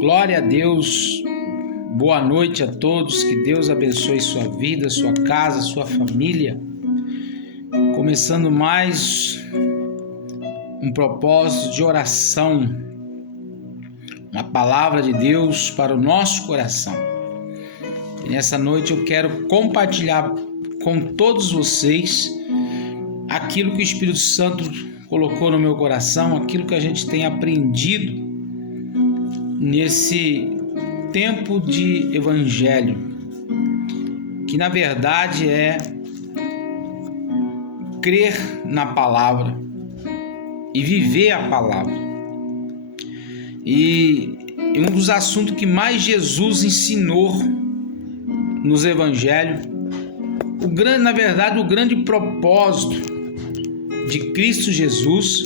Glória a Deus, boa noite a todos, que Deus abençoe sua vida, sua casa, sua família. Começando mais um propósito de oração, uma palavra de Deus para o nosso coração. E nessa noite eu quero compartilhar com todos vocês aquilo que o Espírito Santo colocou no meu coração, aquilo que a gente tem aprendido nesse tempo de evangelho, que na verdade é crer na palavra e viver a palavra. E um dos assuntos que mais Jesus ensinou nos evangelhos, o grande propósito de Cristo Jesus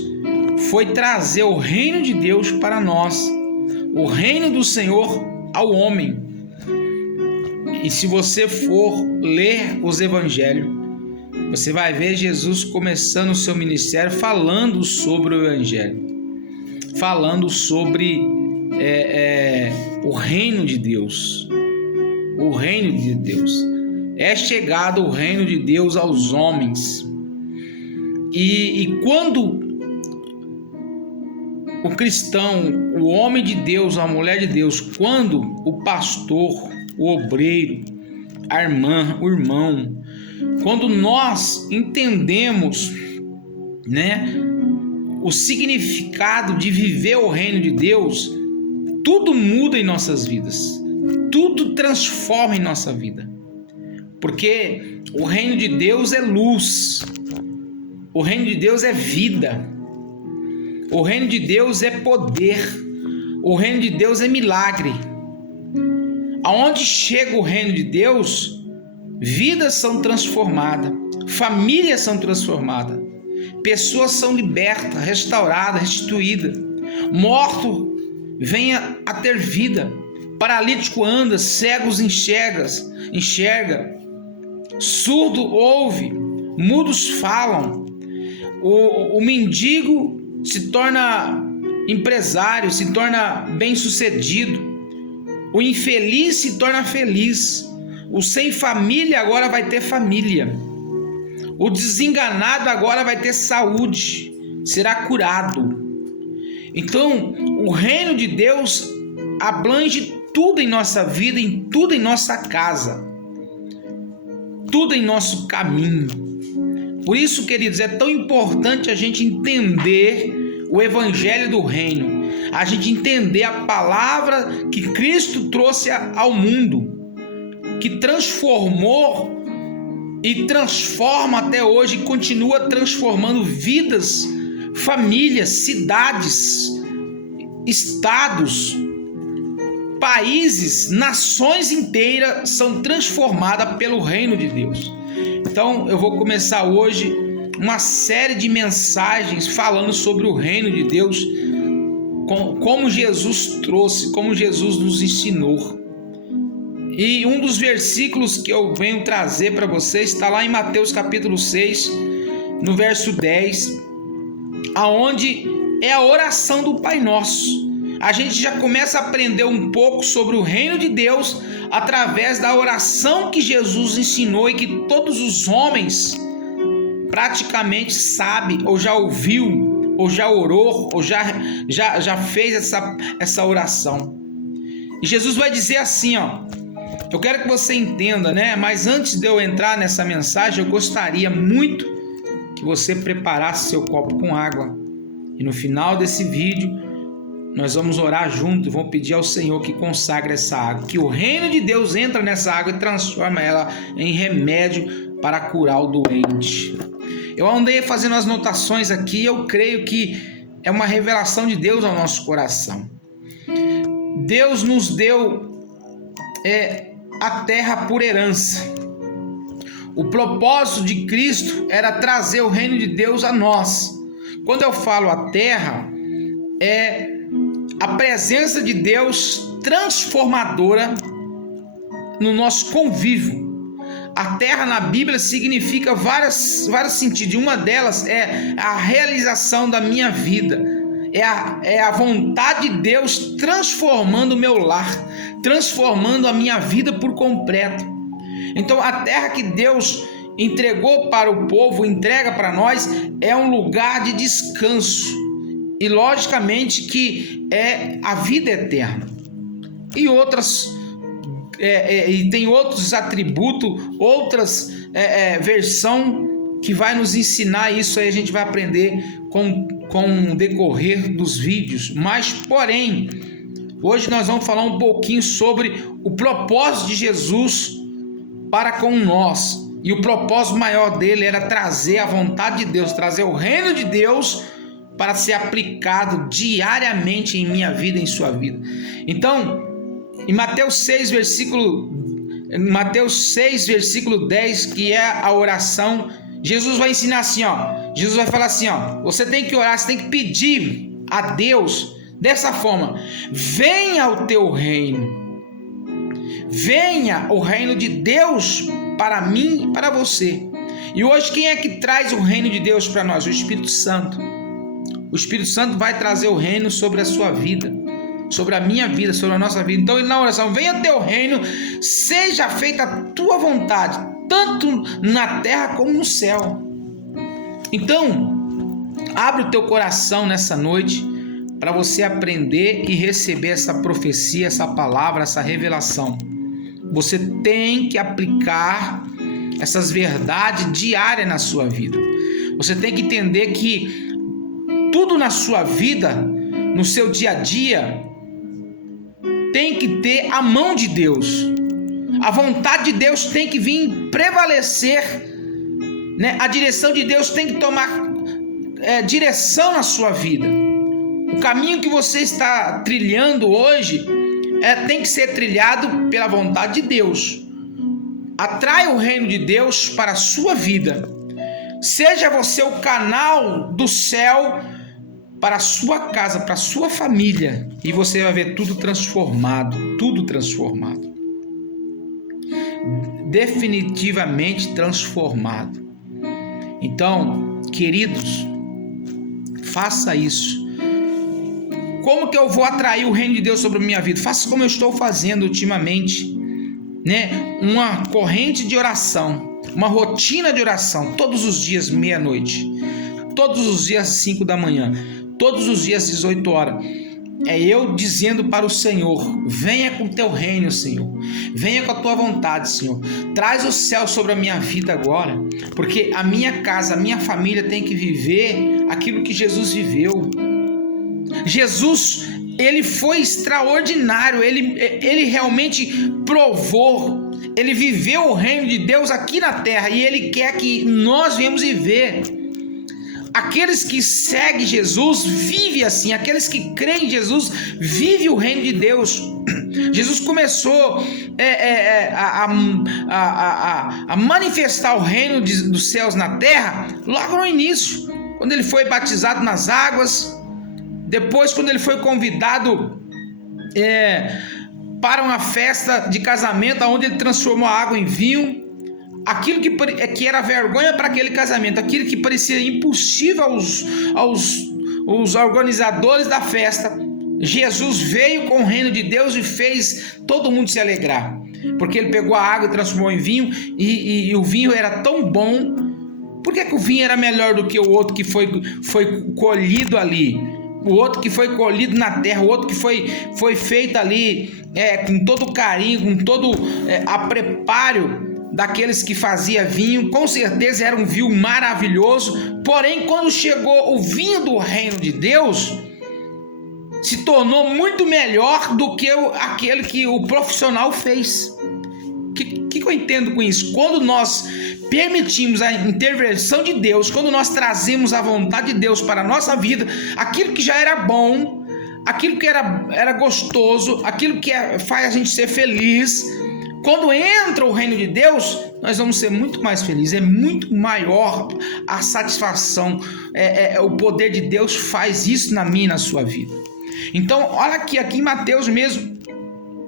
foi trazer o reino de Deus para nós, o reino do Senhor ao homem. E se você for ler os evangelhos, você vai ver Jesus começando o seu ministério falando sobre o evangelho, falando sobre o reino de Deus. O reino de Deus. É chegado o reino de Deus aos homens. E quando o cristão, o homem de Deus, a mulher de Deus, quando o pastor, o obreiro, a irmã, o irmão, quando nós entendemos, o significado de viver o reino de Deus, tudo muda em nossas vidas, tudo transforma em nossa vida, porque o reino de Deus é luz, o reino de Deus é vida, o reino de Deus é poder, o reino de Deus é milagre. Aonde chega o reino de Deus, vidas são transformadas, famílias são transformadas, pessoas são libertas, restauradas, restituídas, morto vem a ter vida, paralítico anda, cegos enxerga, surdo ouve, mudos falam, o mendigo se torna empresário, se torna bem-sucedido, o infeliz se torna feliz, o sem família agora vai ter família, o desenganado agora vai ter saúde, será curado. Então, o reino de Deus abrange tudo em nossa vida, em tudo em nossa casa, tudo em nosso caminho. Por isso, queridos, é tão importante a gente entender o evangelho do reino, a gente entender a palavra que Cristo trouxe ao mundo, que transformou e transforma até hoje e continua transformando vidas, famílias, cidades, estados, países, nações inteiras são transformadas pelo reino de Deus. Então eu vou começar hoje uma série de mensagens falando sobre o reino de Deus, como Jesus trouxe, como Jesus nos ensinou. E um dos versículos que eu venho trazer para vocês está lá em Mateus capítulo 6, no verso 10, aonde é a oração do Pai Nosso. A gente já começa a aprender um pouco sobre o reino de Deus através da oração que Jesus ensinou e que todos os homens praticamente sabem, ou já ouviu, ou já orou, ou já fez essa oração. E Jesus vai dizer assim, eu quero que você entenda, mas antes de eu entrar nessa mensagem, eu gostaria muito que você preparasse seu copo com água. E no final desse vídeo, nós vamos orar junto e vamos pedir ao Senhor que consagre essa água, que o reino de Deus entra nessa água e transforma ela em remédio para curar o doente. Eu andei fazendo as anotações aqui e eu creio que é uma revelação de Deus ao nosso coração. Deus nos deu a terra por herança. O propósito de Cristo era trazer o reino de Deus a nós. Quando eu falo a terra, é a presença de Deus transformadora no nosso convívio. A terra na Bíblia significa vários sentidos. Uma delas é a realização da minha vida. é a vontade de Deus transformando o meu lar, transformando a minha vida por completo. Então a terra que Deus entregou para o povo, entrega para nós, é um lugar de descanso. E logicamente que é a vida eterna. E e tem outros atributos, outras versão que vai nos ensinar isso aí, a gente vai aprender com o decorrer dos vídeos. Mas, porém, hoje nós vamos falar um pouquinho sobre o propósito de Jesus para com nós. E o propósito maior dele era trazer a vontade de Deus, trazer o reino de Deus para ser aplicado diariamente em minha vida, em sua vida. Então, em Mateus 6, versículo 10, que é a oração, Jesus vai ensinar assim, Jesus vai falar assim, você tem que orar, você tem que pedir a Deus dessa forma: venha o teu reino, venha o reino de Deus para mim e para você. E hoje quem é que traz o reino de Deus para nós? O Espírito Santo. O Espírito Santo vai trazer o reino sobre a sua vida, sobre a minha vida, sobre a nossa vida. Então, na oração: venha o teu reino, seja feita a tua vontade, tanto na terra como no céu. Então, abre o teu coração nessa noite para você aprender e receber essa profecia, essa palavra, essa revelação. Você tem que aplicar essas verdades diárias na sua vida. Você tem que entender que tudo na sua vida, no seu dia a dia, tem que ter a mão de Deus. A vontade de Deus tem que vir prevalecer, né? A direção de Deus tem que tomar direção na sua vida. O caminho que você está trilhando hoje tem que ser trilhado pela vontade de Deus. Atrai o reino de Deus para a sua vida. Seja você o canal do céu para a sua casa, para a sua família, e você vai ver tudo transformado, definitivamente transformado. Então, queridos, faça isso. Como que eu vou atrair o reino de Deus sobre a minha vida? Faça como eu estou fazendo ultimamente, né? Uma corrente de oração, uma rotina de oração, todos os dias meia-noite, todos os dias 5 da manhã, todos os dias 18 horas. É eu dizendo para o Senhor: venha com o teu reino, Senhor, venha com a tua vontade, Senhor, traz o céu sobre a minha vida agora, porque a minha casa, a minha família tem que viver aquilo que Jesus viveu. Jesus, ele foi extraordinário, ele realmente provou, ele viveu o reino de Deus aqui na terra, e ele quer que nós venhamos viver. Aqueles que seguem Jesus vivem assim, aqueles que creem em Jesus vivem o reino de Deus. Jesus começou a manifestar o reino dos céus na terra logo no início, quando ele foi batizado nas águas. Depois, quando ele foi convidado para uma festa de casamento, onde ele transformou a água em vinho. Aquilo que era vergonha para aquele casamento, aquilo que parecia impossível aos organizadores da festa, Jesus veio com o reino de Deus e fez todo mundo se alegrar, porque ele pegou a água e transformou em vinho, e o vinho era tão bom. Por que o vinho era melhor do que o outro que foi colhido ali? O outro que foi colhido na terra, o outro que foi feito ali com todo carinho, com todo a preparo daqueles que fazia vinho, com certeza era um vinho maravilhoso. Porém, quando chegou o vinho do reino de Deus, se tornou muito melhor do que aquele que o profissional fez. O que eu entendo com isso? Quando nós permitimos a intervenção de Deus, quando nós trazemos a vontade de Deus para a nossa vida, aquilo que já era bom, aquilo que era gostoso, aquilo que faz a gente ser feliz, quando entra o reino de Deus, nós vamos ser muito mais felizes, é muito maior a satisfação, o poder de Deus faz isso na minha e na sua vida. Então, olha aqui em Mateus mesmo,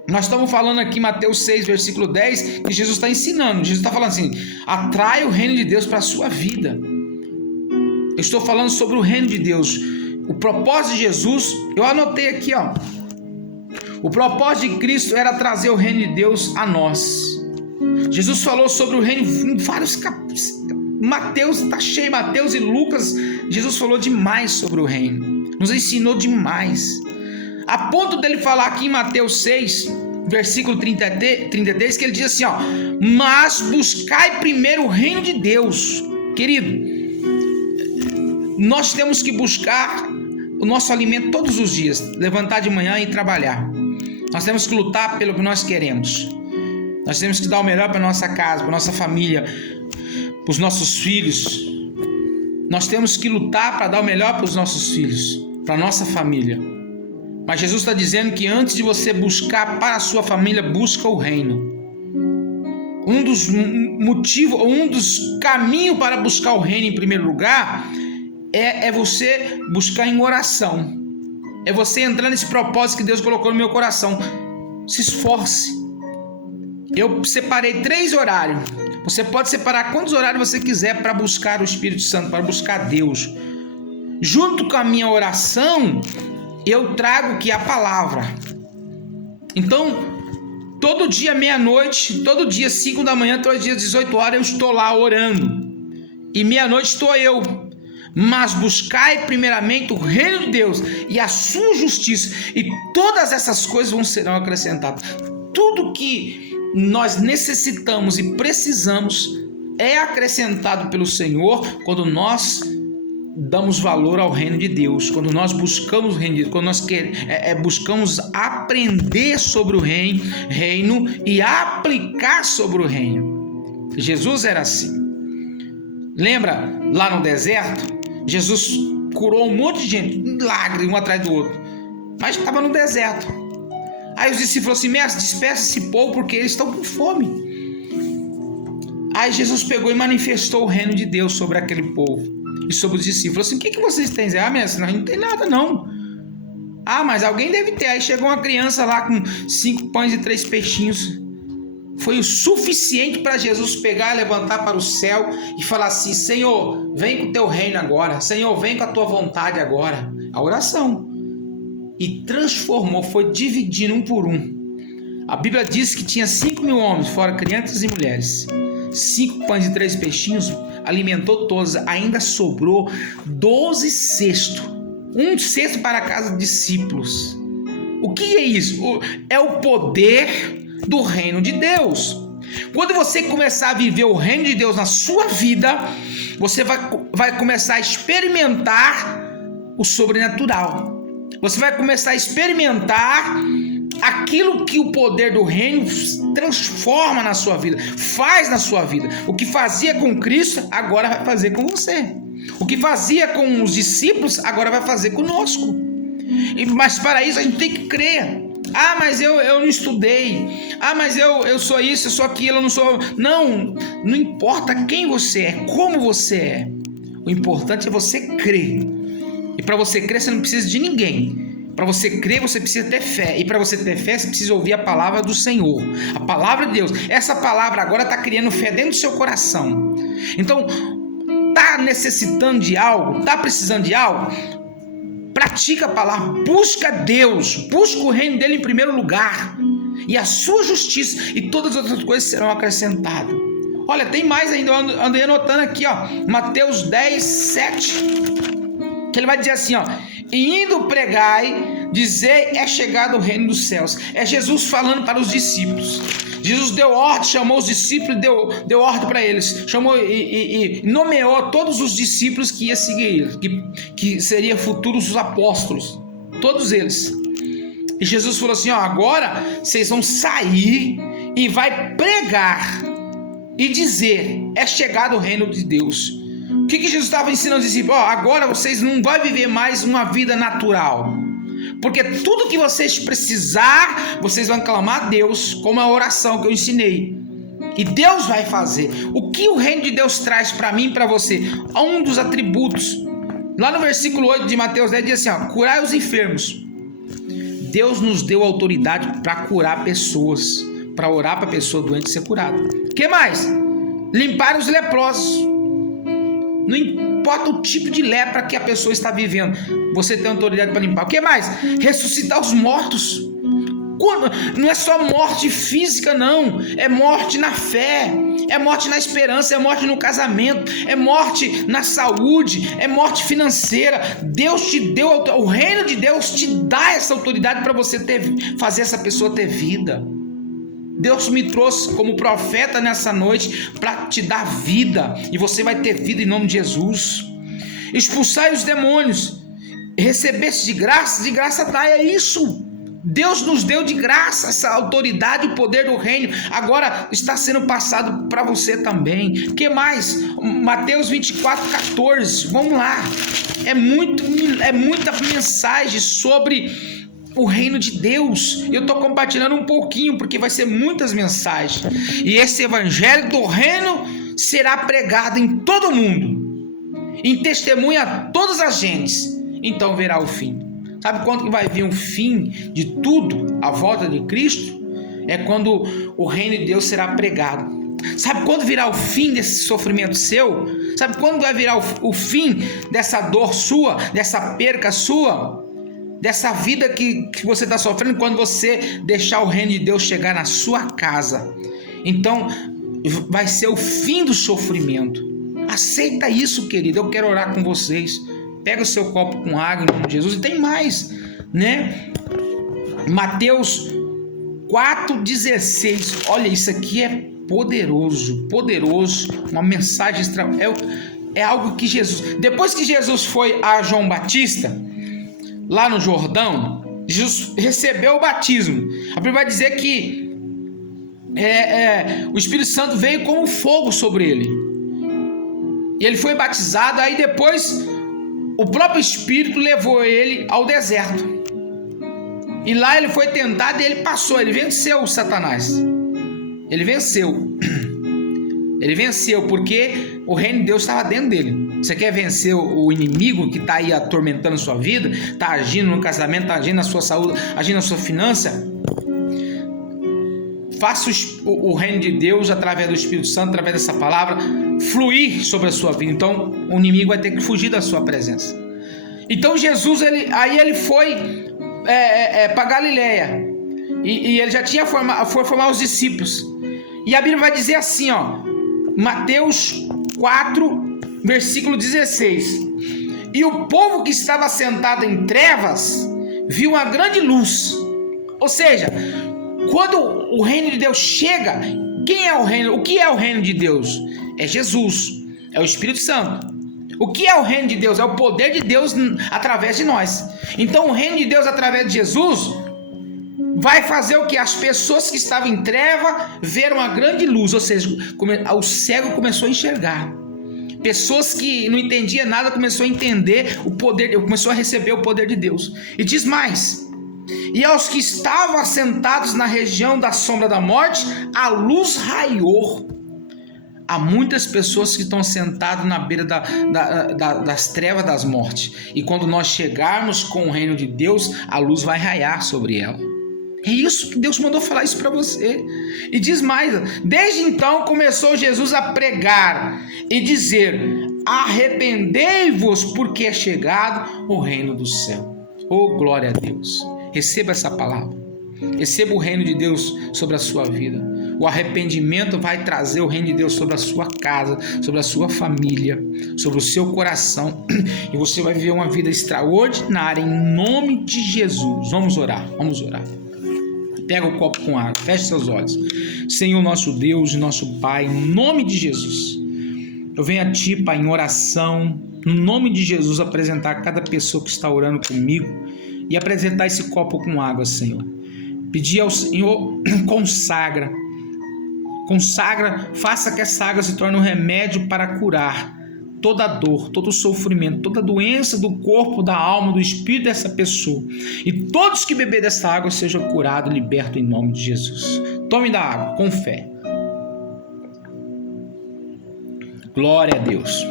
nós estamos falando aqui em Mateus 6, versículo 10, que Jesus está ensinando, Jesus está falando assim: atrai o reino de Deus para a sua vida. Eu estou falando sobre o reino de Deus. O propósito de Jesus, eu anotei aqui, ó. O propósito de Cristo era trazer o reino de Deus a nós. Jesus falou sobre o reino em vários capítulos. Mateus está cheio, Mateus e Lucas. Jesus falou demais sobre o reino, nos ensinou demais, a ponto dele falar aqui em Mateus 6, versículo 33, que ele diz assim, ó: mas buscai primeiro o reino de Deus. Querido, nós temos que buscar o nosso alimento todos os dias, levantar de manhã e trabalhar. Nós temos que lutar pelo que nós queremos. Nós temos que dar o melhor para nossa casa, para nossa família, para os nossos filhos. Nós temos que lutar para dar o melhor para os nossos filhos, para a nossa família. Mas Jesus está dizendo que antes de você buscar para a sua família, busca o reino. Um dos motivos, um dos caminhos para buscar o reino em primeiro lugar é você buscar em oração. É você entrar nesse propósito que Deus colocou no meu coração. Se esforce. Eu separei 3 horários. Você pode separar quantos horários você quiser para buscar o Espírito Santo, para buscar Deus. Junto com a minha oração, eu trago aqui a palavra. Então, todo dia meia-noite, todo dia 5 da manhã, todo dia 18 horas, eu estou lá orando. E meia-noite estou eu. Mas buscai primeiramente o reino de Deus e a sua justiça, e todas essas coisas serão acrescentadas. Tudo que nós necessitamos e precisamos é acrescentado pelo Senhor quando nós damos valor ao reino de Deus, quando nós buscamos o reino de Deus, quando nós buscamos aprender sobre o reino e aplicar sobre o reino. Jesus era assim. Lembra lá no deserto? Jesus curou um monte de gente, milagre um atrás do outro, mas estava no deserto. Aí os discípulos falaram assim: mestre, despeça esse povo porque eles estão com fome. Aí Jesus pegou e manifestou o reino de Deus sobre aquele povo e sobre os discípulos. Assim: o que vocês têm? Ah, mestre, nós não tem nada não. Ah, mas alguém deve ter. Aí chegou uma criança lá com 5 pães e 3 peixinhos. Foi o suficiente para Jesus pegar, levantar para o céu e falar assim: Senhor, vem com o teu reino agora. Senhor, vem com a tua vontade agora. A oração. E transformou, foi dividindo um por um. A Bíblia diz que tinha 5.000 homens, fora crianças e mulheres. 5 pães e 3 peixinhos, alimentou todos. Ainda sobrou 12 cestos. Um cesto para cada dos discípulos. O que é isso? É o poder do reino de Deus. Quando você começar a viver o reino de Deus na sua vida, você vai começar a experimentar o sobrenatural. Você vai começar a experimentar aquilo que o poder do reino transforma na sua vida, faz na sua vida. O que fazia com Cristo, agora vai fazer com você. O que fazia com os discípulos, agora vai fazer conosco. Mas para isso a gente tem que crer. Ah, mas eu não estudei. Ah, mas eu sou isso, eu sou aquilo, eu não sou... Não importa quem você é, como você é. O importante é você crer. E para você crer, você não precisa de ninguém. Para você crer, você precisa ter fé. E para você ter fé, você precisa ouvir a palavra do Senhor. A palavra de Deus. Essa palavra agora está criando fé dentro do seu coração. Então, está necessitando de algo? Está precisando de algo? Pratica a palavra, busca Deus, busca o reino dele em primeiro lugar, e a sua justiça, e todas as outras coisas serão acrescentadas. Olha, tem mais ainda, eu andei anotando aqui, ó, Mateus 10, 7, que ele vai dizer assim, ó: e indo pregai, dizei, é chegado o reino dos céus. É Jesus falando para os discípulos. Jesus deu ordem, chamou os discípulos, deu ordem para eles, chamou e nomeou todos os discípulos que ia seguir ele, que seria futuros os apóstolos, todos eles. E Jesus falou assim: ó, agora vocês vão sair e vai pregar e dizer, é chegado o reino de Deus. O que Jesus estava ensinando os discípulos? Ó, agora vocês não vão viver mais uma vida natural. Porque tudo que vocês precisar, vocês vão clamar a Deus, como a oração que eu ensinei. E Deus vai fazer. O que o reino de Deus traz para mim e para você? Um dos atributos. Lá no versículo 8 de Mateus 10 diz assim, ó: curai os enfermos. Deus nos deu autoridade para curar pessoas, para orar para a pessoa doente ser curada. O que mais? Limpar os leprosos. Não importa o tipo de lepra que a pessoa está vivendo, você tem autoridade para limpar. O que mais? Ressuscitar os mortos. Não é só morte física, não. É morte na fé, é morte na esperança, é morte no casamento, é morte na saúde, é morte financeira. Deus te deu, o reino de Deus te dá essa autoridade para você fazer essa pessoa ter vida. Deus me trouxe como profeta nessa noite para te dar vida, e você vai ter vida em nome de Jesus. Expulsai os demônios, recebeste de graça dai, é isso. Deus nos deu de graça essa autoridade e poder do reino, agora está sendo passado para você também. O que mais? Mateus 24:14, vamos lá. É muita mensagem sobre o reino de Deus. Eu estou compartilhando um pouquinho, porque vai ser muitas mensagens. E esse evangelho do reino será pregado em todo o mundo, em testemunha a todas as gentes, então verá o fim. Sabe quando que vai vir o fim de tudo, a volta de Cristo? É quando o reino de Deus será pregado. Sabe quando virá o fim desse sofrimento seu? Sabe quando vai virar o fim dessa dor sua, dessa perca sua, dessa vida que você está sofrendo? Quando você deixar o reino de Deus chegar na sua casa. Então vai ser o fim do sofrimento. Aceita isso, querido. Eu quero orar com vocês. Pega o seu copo com água em nome de Jesus. E tem mais, né? Mateus 4,16. Olha, isso aqui é poderoso. Uma mensagem extra. É algo que Jesus... Depois que Jesus foi a João Batista, lá no Jordão, Jesus recebeu o batismo. A Bíblia vai dizer que o Espírito Santo veio como fogo sobre ele. E ele foi batizado. Aí depois o próprio Espírito levou ele ao deserto. E lá ele foi tentado e ele passou. Ele venceu o Satanás. Ele venceu porque o reino de Deus estava dentro dele. Você quer vencer o inimigo que está aí atormentando a sua vida, está agindo no casamento, está agindo na sua saúde, agindo na sua finança? Faça o reino de Deus através do Espírito Santo, através dessa palavra, fluir sobre a sua vida. Então o inimigo vai ter que fugir da sua presença. Então Jesus, ele foi para Galileia, e ele já tinha foi formar os discípulos. E a Bíblia vai dizer assim, ó, Mateus 4, versículo 16: e o povo que estava sentado em trevas viu uma grande luz. Ou seja, quando o reino de Deus chega, quem é o reino? O que é o reino de Deus? É Jesus, é o Espírito Santo. O que é o reino de Deus? É o poder de Deus através de nós. Então o reino de Deus através de Jesus vai fazer o que? As pessoas que estavam em treva viram uma grande luz. Ou seja, o cego começou a enxergar. Pessoas que não entendiam nada começou a entender o poder, começou a receber o poder de Deus. E diz mais: e aos que estavam assentados na região da sombra da morte, a luz raiou. Há muitas pessoas que estão sentadas na beira das trevas das mortes. E quando nós chegarmos com o reino de Deus, a luz vai raiar sobre ela. É isso que Deus mandou falar isso para você. E diz mais: desde então começou Jesus a pregar e dizer: arrependei-vos, porque é chegado o reino do céu. Oh, glória a Deus. Receba essa palavra. Receba o reino de Deus sobre a sua vida. O arrependimento vai trazer o reino de Deus sobre a sua casa, sobre a sua família, sobre o seu coração. E você vai viver uma vida extraordinária em nome de Jesus. Vamos orar, vamos orar. Pega o copo com água, feche seus olhos. Senhor nosso Deus e nosso Pai, em nome de Jesus, eu venho a Ti, Pai, em oração, no nome de Jesus, apresentar cada pessoa que está orando comigo e apresentar esse copo com água, Senhor. Pedir ao Senhor, consagra, faça que essa água se torne um remédio para curar toda dor, todo sofrimento, toda doença do corpo, da alma, do espírito dessa pessoa. E todos que beber dessa água sejam curados e libertos em nome de Jesus. Tome da água, com fé. Glória a Deus.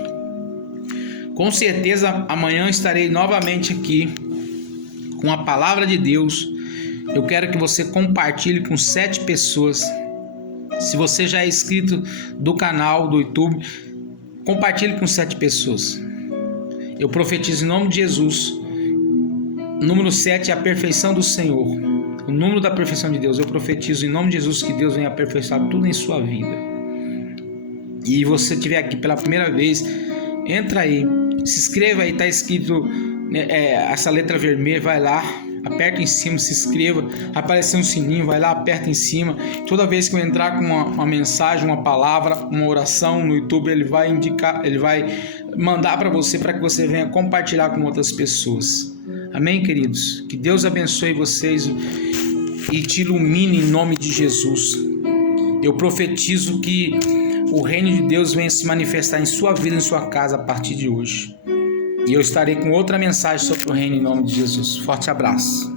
Com certeza amanhã estarei novamente aqui com a palavra de Deus. Eu quero que você compartilhe com 7 pessoas. Se você já é inscrito do canal do YouTube, compartilhe com 7 pessoas. Eu profetizo em nome de Jesus. Número 7 é a perfeição do Senhor. O número da perfeição de Deus. Eu profetizo em nome de Jesus que Deus venha aperfeiçoar tudo em sua vida. E você estiver aqui pela primeira vez, entra aí, se inscreva aí, está escrito essa letra vermelha, vai lá, aperta em cima, se inscreva, vai aparecer um sininho, vai lá, aperta em cima. Toda vez que eu entrar com uma mensagem, uma palavra, uma oração no YouTube, ele vai indicar, ele vai mandar para você, para que você venha compartilhar com outras pessoas. Amém, queridos? Que Deus abençoe vocês e te ilumine em nome de Jesus. Eu profetizo que o reino de Deus venha se manifestar em sua vida, em sua casa a partir de hoje. E eu estarei com outra mensagem sobre o reino em nome de Jesus. Forte abraço.